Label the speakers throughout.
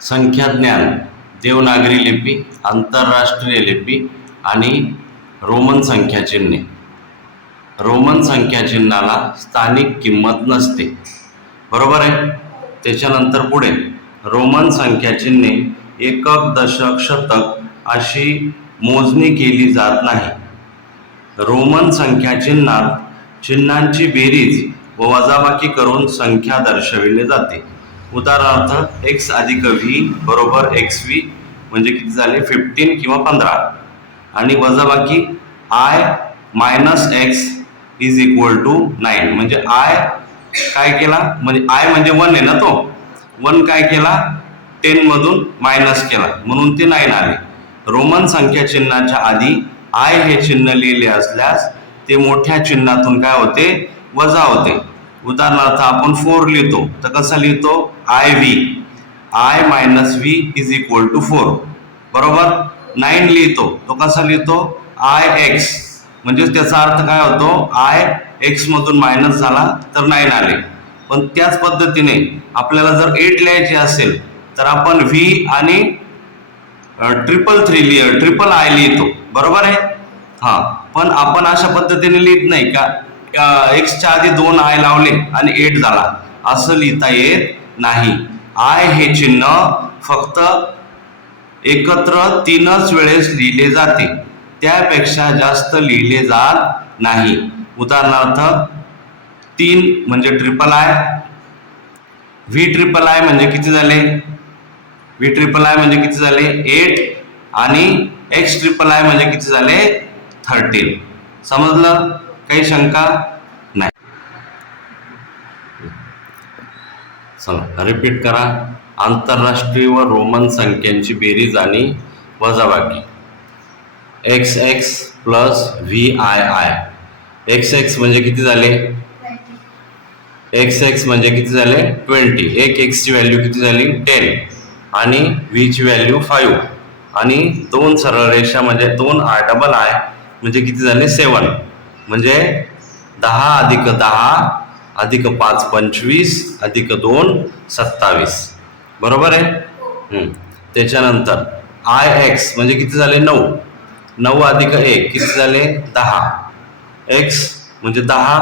Speaker 1: संख्याज्ञान देवनागरी लिपी आंतरराष्ट्रीय लिपी आणि रोमन संख्या चिन्हे. रोमन संख्या चिन्हाला स्थानिक किंमत नसते. बरोबर आहे? त्याच्यानंतर पुढे रोमन संख्या चिन्हे एकक दशक शतक अशी मोजणी केली जात नाही. रोमन संख्या चिन्हात चिन्हांची बेरीज व वजाबाकी करून संख्या दर्शविले जाते. उदाहरणार्थ एक्स अधिक व्ही बरोबर एक्स व्ही म्हणजे किती झाले? फिफ्टीन किंवा पंधरा. आणि वजाबाकी I minus X is equal to nine म्हणजे आय काय केला? म्हणजे आय म्हणजे वन आहे ना तो? वन काय केला? टेनमधून मायनस केला. म्हणून ते नाईन आले. रोमन संख्या चिन्हाच्या आधी आय हे चिन्ह लिहिले असल्यास ते मोठ्या चिन्हातून काय होते? वजा होते. उदाहरणार्थ आपण फोर लिहितो. तर कसं लिहितो? I V I minus V is equal to four बरोबर? नाईन लिहितो. तो कसा लिहितो? आय एक्स म्हणजेच त्याचा अर्थ काय होतो? आय एक्समधून मायनस झाला तर नाईन आले. पण त्याच पद्धतीने आपल्याला जर एट लिहायचे असेल तर आपण व्ही आणि ट्रिपल थ्री लिह ट्रिपल आय लिहितो. बरोबर आहे? हां. पण आपण अशा पद्धतीने लिहित नाही का? एक्सच्या आधी दोन आय लावले आणि एट झाला. असं लिहिता येत नाही. आय हे चिन्ह फक्त एकत्र तीनच वेळेस लिहिले जाते. त्यापेक्षा जास्त लिहिले जात नाही. उदाहरणार्थ तीन म्हणजे triple I V triple I म्हणजे किती झाले? व्ही ट्रिपल आय म्हणजे किती झाले? एट आणि एक्स ट्रिपल आय म्हणजे किती झाले? थर्टीन समजलं? काही शंका नाही. चला रिपीट करा. आंतरराष्ट्रीय व रोमन संख्यांची बेरीज आणि वजाबाकी. X X plus V I I X X म्हणजे किती झाले? एक्स एक्स म्हणजे किती झाले? ट्वेंटी एक एक्सची व्हॅल्यू किती झाली? टेन आणि व्हीची व्हॅल्यू फाईव्ह आणि दोन सरळ रेषा म्हणजे दोन आय डबल आय म्हणजे किती झाले? सेवन म्हणजे दहा अधिक दहा अधिक पाच पंचवीस अधिक दोन सत्तावीस. बरोबर आहे? त्याच्यानंतर आय एक्स म्हणजे किती झाले? नऊ. नऊ अधिक एक किती झाले? दहा. एक्स म्हणजे दहा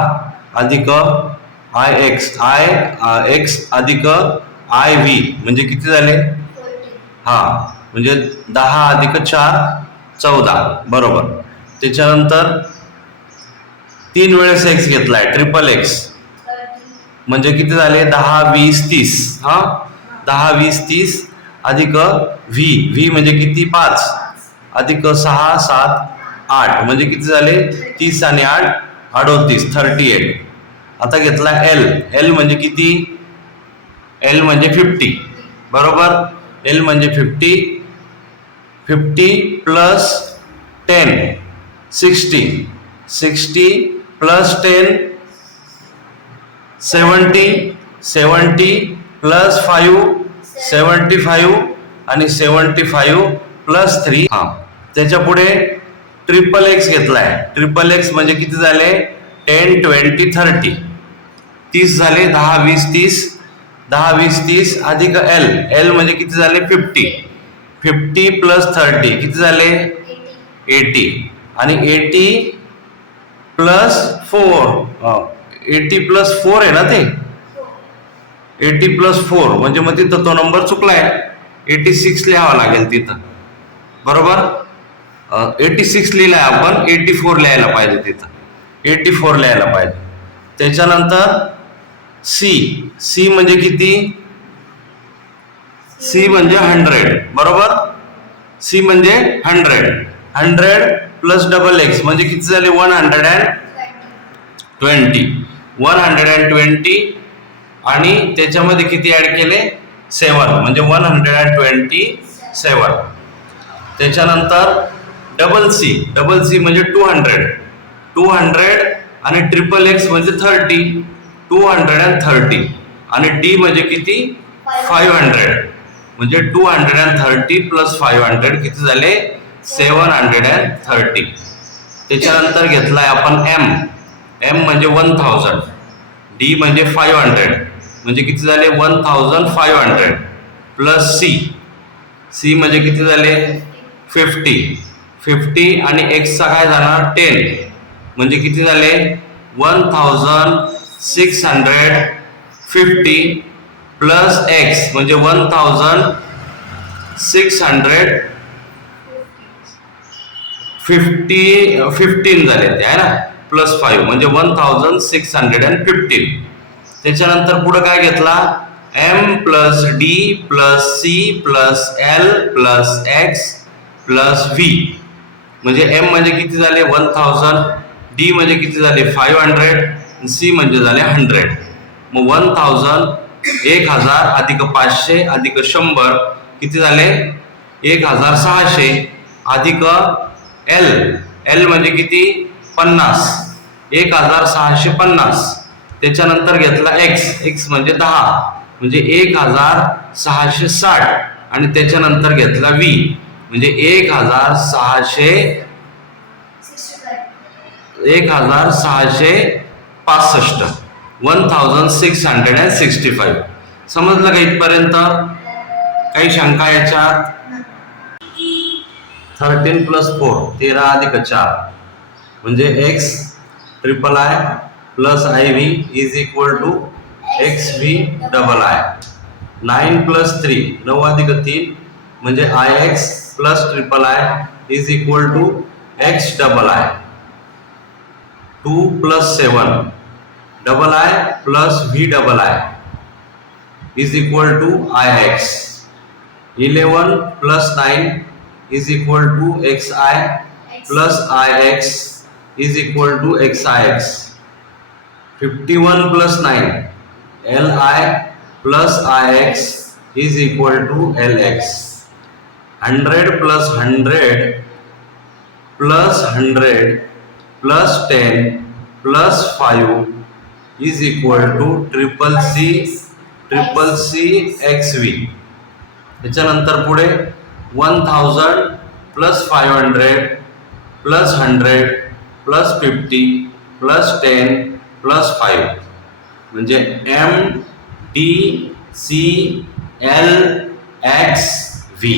Speaker 1: अधिक आय एक्स आय एक्स अधिक आय व्ही म्हणजे किती झाले? हा म्हणजे दहा अधिक चार चौदा. बरोबर. त्याच्यानंतर तीन वेळेस एक्स घेतलाय ट्रिपल एक्स म्हणजे किती झाले? दहा वीस तीस. हा? दहा वीस तीस. अधिक व्ही व्ही म्हणजे किती? पाच. अधिक सहा सात आठ. म्हणजे किती झाले? तीस आणि आठ अडोतीस थर्टी एट आता घेतला एल एल म्हणजे किती? एल म्हणजे फिफ्टी बरोबर? एल म्हणजे fifty fifty plus ten sixty sixty plus ten seventy seventy plus five seventy five आणि सेवन्टी फाईव्ह प्लस थ्री. हां. त्याच्या पुढे ट्रिपल एक्स घेतलाय. ट्रिपल एक्स म्हणजे किती झाले? Ten twenty thirty. तीस झाले दहा वीस तीस. दहा वीस तीस अधिक एल एल म्हणजे किती झाले? फिफ्टी फिफ्टी प्लस थर्टी किती झाले? एटी आणि eighty plus four eighty plus four आहे ना ते? एटी प्लस फोर म्हणजे मग तिथं तो नंबर चुकलाय. एटी सिक्स लिहावा लागेल तिथं. बरोबर? एटी सिक्स लिहिलाय आपण एटी फोर लिहायला पाहिजे तिथं. एटी फोर लिहायला पाहिजे. त्याच्यानंतर सी सी म्हणजे किती? सी म्हणजे हंड्रेड बरोबर? सी म्हणजे hundred hundred plus double X म्हणजे किती झाले? One hundred and twenty. One hundred and twenty आणि त्याच्यामध्ये किती ॲड केले? सेवन म्हणजे one hundred and twenty seven. त्याच्यानंतर डबल सी डबल सी म्हणजे टू हंड्रेड. टू हंड्रेड आणि ट्रिपल एक्स म्हणजे thirty. Two hundred and thirty. आणि डी म्हणजे किती? Five hundred. म्हणजे two hundred and thirty plus five hundred किती झाले? Seven hundred and thirty. त्याच्यानंतर घेतला आहे आपण एम एम म्हणजे वन थाउजंड. डी म्हणजे फाईव्ह हंड्रेड. म्हणजे किती झाले? One thousand five hundred. Plus C C म्हणजे किती झाले? फिफ्टी. फिफ्टी आणि एक्सचा काय जाणार? टेन. म्हणजे किती झाले? One thousand six hundred fifty plus X म्हणजे one thousand six hundred fifty fifteen झाले ते आहे ना? प्लस फाईव्ह म्हणजे one thousand six hundred and fifteen त्याच्यानंतर पुढं काय घेतला? M plus D plus C plus L plus X plus V म्हणजे एम म्हणजे किती झाले? वन थाउजंड डी म्हणजे किती झाले? फाईव्ह हंड्रेड सी म्हणजे झाले हंड्रेड मग वन थाउजंड एक हजार अधिक पाचशे अधिक शंभर किती झाले? एक हजार सहाशे अधिक एल. एल म्हणजे किती? पन्नास. एक हजार सहाशे पन्नास. त्याच्यानंतर घेतला एक्स एक्स म्हणजे दहा. म्हणजे एक हजार सहाशे साठ. आणि त्याच्यानंतर घेतला वी म्हणजे एक हजार सहाशे एक हजार सहाशे पासष्ट. One thousand six hundred and sixty five समजलं का इथपर्यंत? काही शंका याच्यात? थर्टीन प्लस फोर तेरा अधिक चार। X triple I plus I V is equal to X V double I nine plus three नऊ अधिक तीन I X plus triple I is equal to X double I two plus seven double I plus V double I is equal to I X eleven plus nine is equal to xi plus ix is equal to xix 51 plus 9 li plus ix is equal to lx 100 plus 100 plus 100 plus 10 plus 5 is equal to triple c triple c xv त्याच्यानंतर पुढे one thousand plus five hundred plus hundred plus fifty plus ten plus five म्हणजे M D C L X V